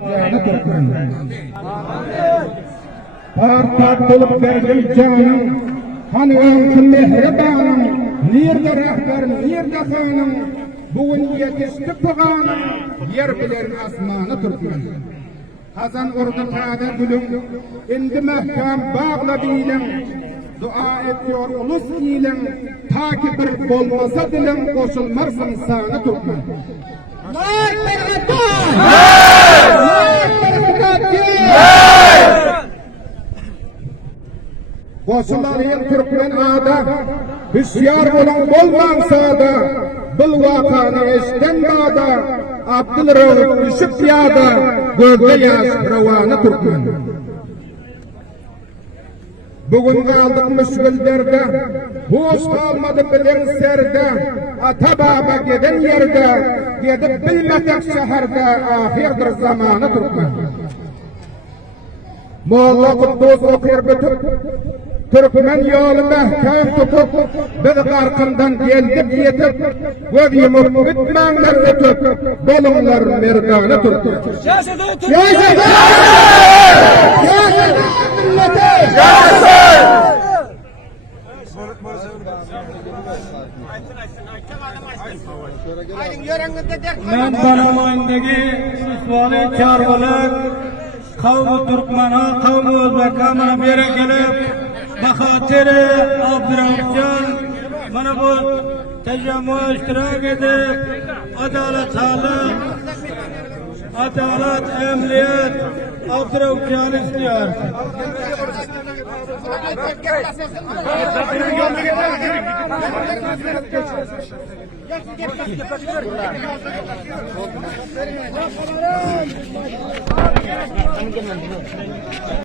Partak bulup vergil canım, hanım mehribanım, nirde rahber, nirde hanım, bugün yetişti pıganım, yer bilerin asmanı Türkmen. Hazan urdu tada gülüm, indi mehkam bağla bilim, dua ediyor ulus ilim, ta ki bir olmasa dilim, koşulmarsın sana Türkmen. Koşuların Türkmen ağda, hüsyar olan bolmansa da, bil vakanı eşten bağda, Abdülravuk düşüp yada, gözde yaş ravanı Türkmen. Bugün kaldık müşküllerde, hoş kalmadı bilen serde, ata baba giden yerde, gidip bilmedik şehirde, ahirdir zamanı Türkmen. Molla Kuddus okir bitip, Türkmen yolu mehkem tutup, biz karkından geldik yetip, göz yumup bitmenler ötüp, bolunlar merdanı Türkmen. Yaşasın Türkmen! Yaşasın! Yaşasın milleti! Men Panamoy'undaki suali çarvalık, kavmi Türkmena, kavmi Özbek'a bana beri gelip, bakatiri Abdurrahman, bana bu tecrübe iştirak edip, adalet sağlık, adalet, emniyet, Abdurrahman istiyor.